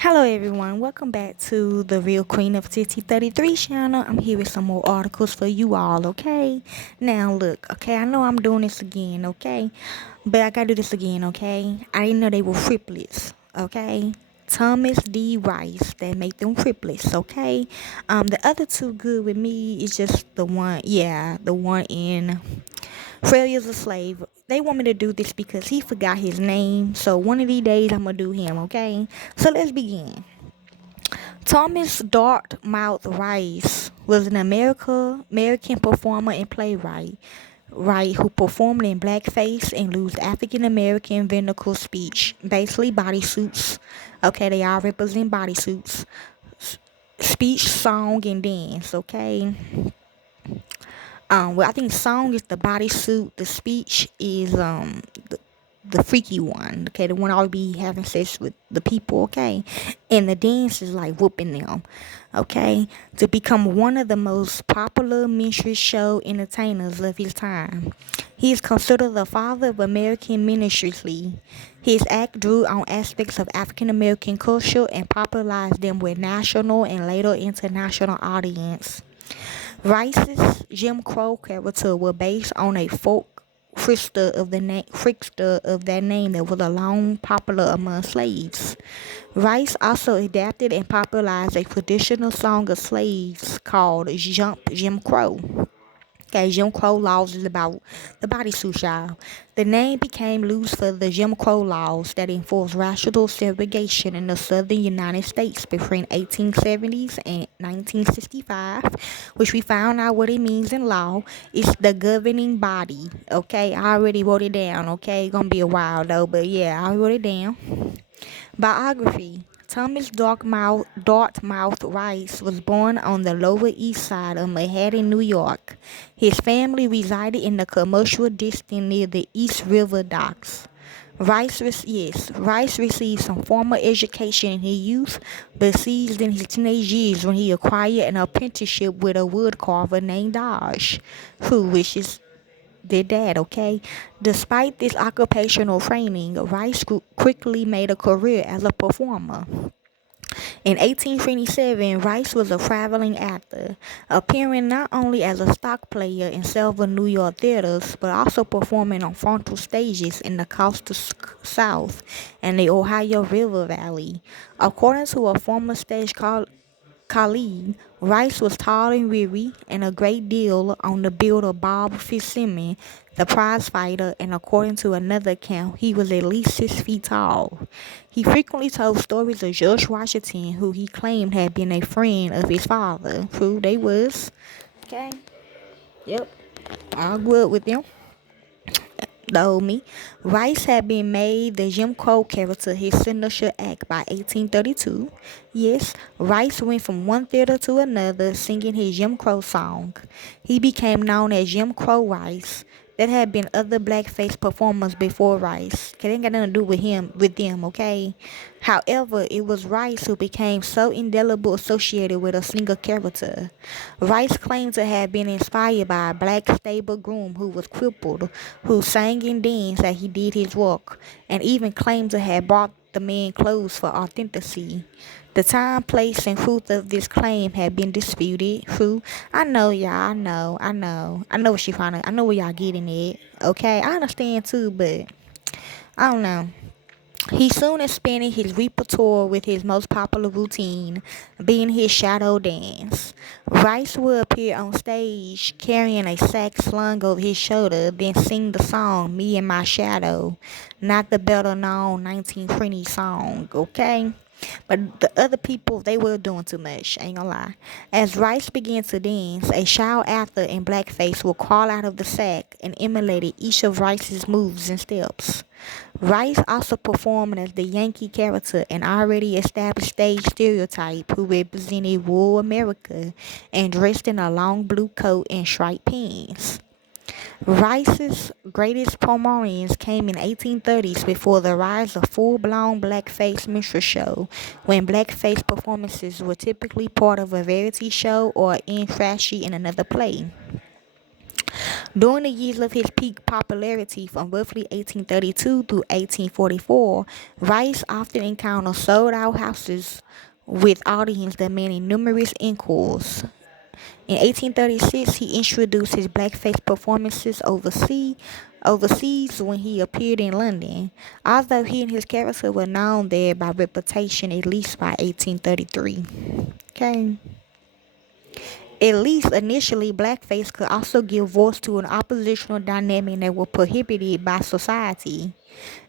Hello everyone, welcome back to the Real Queen of City 33 channel. I'm here with some more articles for you all, okay? Now look, okay, I know I'm doing this again, okay? But I gotta do this again, okay? I didn't know they were triplets, okay? Thomas D. Rice, that make them triplets, okay? The other two good with me is just the one, the one in Failure is a Slave. They want me to do this because he forgot his name. So one of these days I'm gonna do him, okay? So let's begin. Thomas Dartmouth Rice was an American performer and playwright who performed in blackface and used African American vernacular speech, basically bodysuits. Okay, they all represent bodysuits, speech, song, and dance. Okay. Well, I think song is the bodysuit. The speech is the freaky one. Okay, the one I'll be having sex with the people. Okay, and the dance is like whooping them. Okay, to become one of the most popular minstrel show entertainers of his time. He is considered the father of American minstrelsy. His act drew on aspects of African American culture and popularized them with national and later international audience. Rice's Jim Crow character were based on a folk frickster of that name that was long popular among slaves. Rice also adapted and popularized a traditional song of slaves called Jump Jim Crow. Okay, Jim Crow laws is about the bodysuit, y'all. The name became loose for the Jim Crow laws that enforced racial segregation in the southern United States between 1870s and 1965, which we found out what it means in law. It's the governing body. Okay, I already wrote it down. Okay, gonna be a while though, but yeah, I wrote it down. Biography. Thomas Dartmouth Rice was born on the Lower East Side of Manhattan, New York. His family resided in the commercial district near the East River docks. Rice received some formal education in his youth, but ceased in his teenage years when he acquired an apprenticeship with a woodcarver named Dodge, which is their dad, okay? Despite this occupational training, Rice quickly made a career as a performer. In 1827, Rice was a traveling actor, appearing not only as a stock player in several New York theaters, but also performing on frontal stages in the coastal South and the Ohio River Valley. According to a former stage colleague, Rice was tall and weary, and a great deal on the build of Bob Fitzsimmons, the prize fighter, and according to another account, he was at least 6 feet tall. He frequently told stories of George Washington, who he claimed had been a friend of his father. True, they was. Okay. Yep. I grew up with them. Told me. Rice had been made the Jim Crow character his signature act by 1832. Yes, Rice went from one theater to another singing his Jim Crow song. He became known as Jim Crow Rice. There had been other blackface performers before Rice. It ain't got nothing to do with them, okay? However, it was Rice who became so indelible associated with a single character. Rice claimed to have been inspired by a black stable groom who was crippled, who sang and danced as he did his work, and even claimed to have bought the man clothes for authenticity. The time, place, and truth of this claim had been disputed. True, I know y'all. I know what I know where y'all getting it. Okay, I understand too, but I don't know. He soon expanded his repertoire with his most popular routine being his shadow dance. Rice would appear on stage carrying a sack slung over his shoulder, then sing the song Me and My Shadow, not the better known 1920 song, okay? But the other people, they were doing too much, ain't gonna lie. As Rice began to dance, a child actor in blackface would crawl out of the sack and emulated each of Rice's moves and steps. Rice also performed as the Yankee character, an already established stage stereotype who represented rural America and dressed in a long blue coat and striped pants. Rice's greatest prominence came in 1830s before the rise of full-blown blackface minstrel show, when blackface performances were typically part of a variety show or in trashy in another play. During the years of his peak popularity from roughly 1832 through 1844, Rice often encountered sold-out houses with audience demanding numerous encores. In 1836, he introduced his blackface performances overseas when he appeared in London, although he and his character were known there by reputation at least by 1833. Okay. At least initially, blackface could also give voice to an oppositional dynamic that was prohibited by society.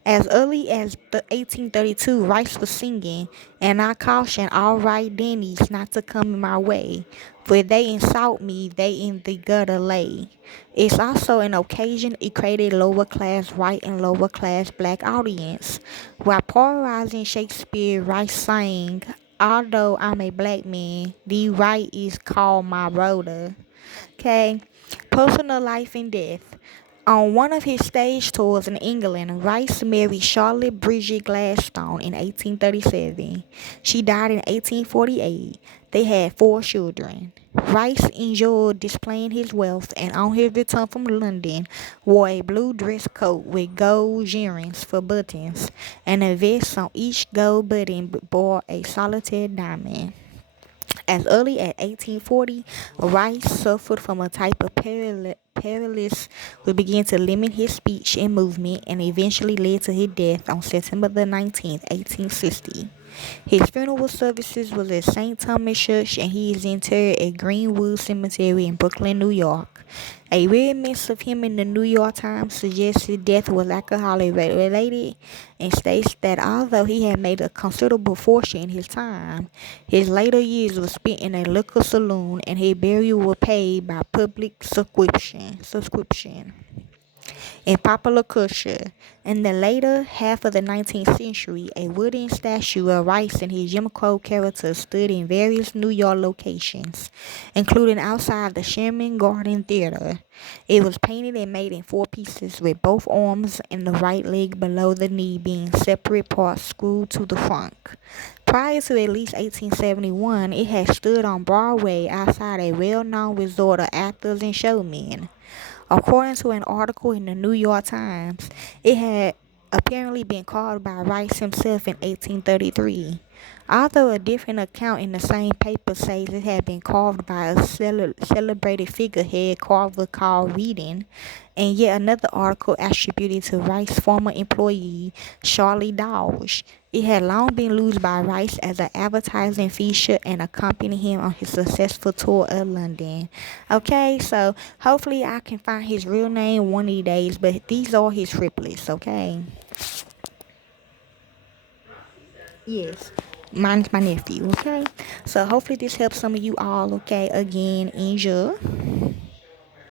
As early as 1832, Rice was singing, "And I caution all right Dannies not to come in my way, for they insult me, they in the gutter lay." It's also an occasion it created lower class white and lower class black audience. While popularizing Shakespeare, Rice sang, "Although I'm a black man, the right is called my brother." Okay. Personal life and death. On one of his stage tours in England, Rice married Charlotte Bridget Gladstone in 1837. She died in 1848. They had 4 children. Rice enjoyed displaying his wealth and on his return from London wore a blue dress coat with gold earrings for buttons and a vest on each gold button bore a solitaire diamond. As early as 1840, Rice suffered from a type of paralysis which began to limit his speech and movement and eventually led to his death on September the 19th, 1860. His funeral services was at St. Thomas Church and he is interred at Greenwood Cemetery in Brooklyn, New York. A remnants of him in the New York Times suggests his death was alcoholic related and states that although he had made a considerable fortune in his time, his later years were spent in a liquor saloon and his burial was paid by public subscription. In popular culture, in the later half of the 19th century, a wooden statue of Rice and his Jim Crow character stood in various New York locations, including outside the Sherman Garden Theater. It was painted and made in 4 pieces, with both arms and the right leg below the knee being separate parts screwed to the front. Prior to at least 1871, it had stood on Broadway outside a well-known resort of actors and showmen. According to an article in the New York Times, it had apparently been carved by Rice himself in 1833. Although a different account in the same paper says it had been carved by a celebrated figurehead carver called Reading, and yet another article attributed to Rice's former employee, Charlie Dawes. It had long been used by Rice as an advertising feature and accompanied him on his successful tour of London. Okay, so hopefully I can find his real name one of these days, but these are his triplets, okay? Yes. Mine's my nephew, okay? So hopefully this helps some of you all, okay? Again, enjoy.